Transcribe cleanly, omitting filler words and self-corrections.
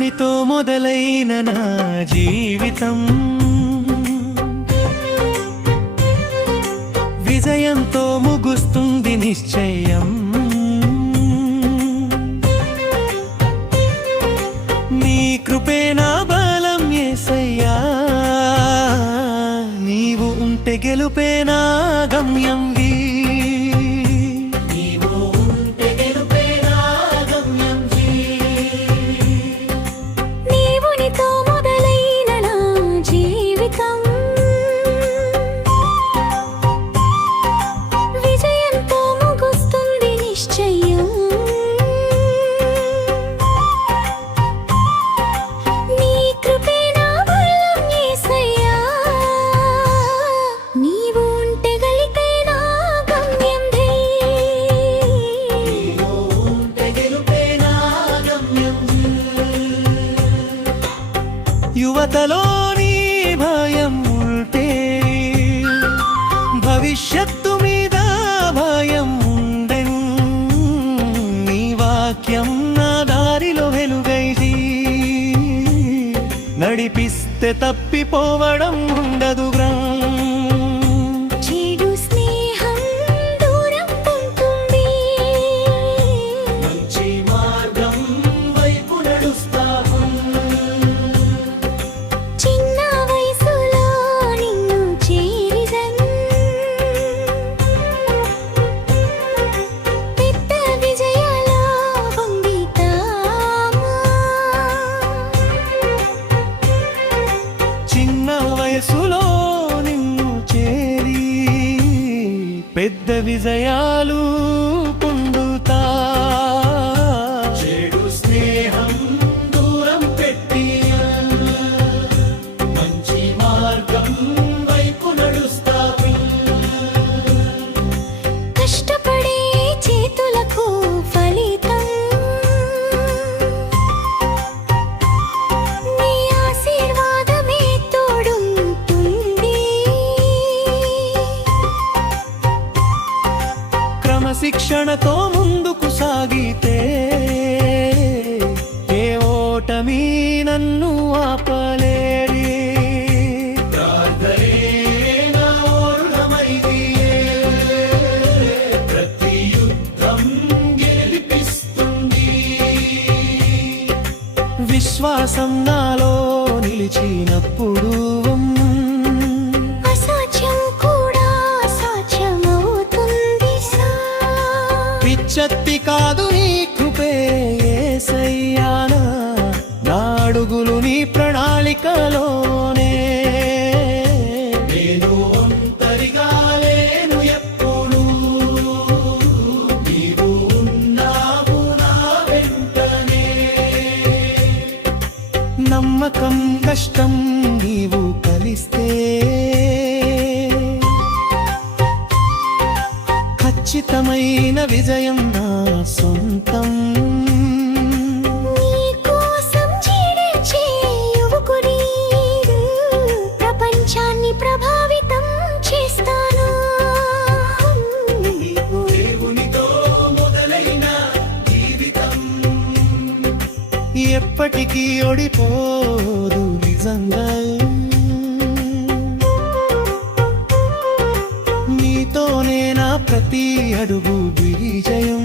దేవునితో మొదలైన నా జీవితం విజయంతో ముగుస్తుంది నిశ్చయం. నీ కృపే నా బలం యేసయ్యా, నీవు ఉంటే గెలుపే నా గమ్యం. యువతలోని భయం ఉంటే భవిష్యత్తు మీద భయం ఉండెను. నీ వాక్యం నా దారిలో వెలుగైది, నడిపిస్తే తప్పిపోవడం ఉండదుగా. వయసులో నిన్ను చేరి పెద్ద విజయాలు పొందుతా. చెడు స్నేహం దూరం పెట్టి మంచి మార్గం వైపు నడుస్తావు. కష్టపడే చేతులకు ఫలితం నీ ఆశీర్వాదమే తోడు. శిక్షణతో ముందుకు సాగితే ఏ ఓటమి నన్ను ఆపలేడి. ప్రతి యుద్ధం గెలిపిస్తుంది. విశ్వాసం నాలో నిలిచినప్పుడు శక్తి కాదు నీ కృపే యేసయ్యా, నా అడుగులు నీ ప్రణాళికలోనే. నేను ఒంటరిగా లేను ఎప్పుడు, నీవు ఉన్నావు నా వెంటనే. నమ్మకం కష్టం నీవు కలిస్తే ఖచ్చితమైన విజయం నా సొంతం. ప్రపంచాన్ని ప్రభావితం చేస్తాను. దేవునితో మొదలైన జీవితం ఎప్పటికీ ఓడిపోదు నిజంగా. నీతోనే నా ప్రతి అడుగు విజయం.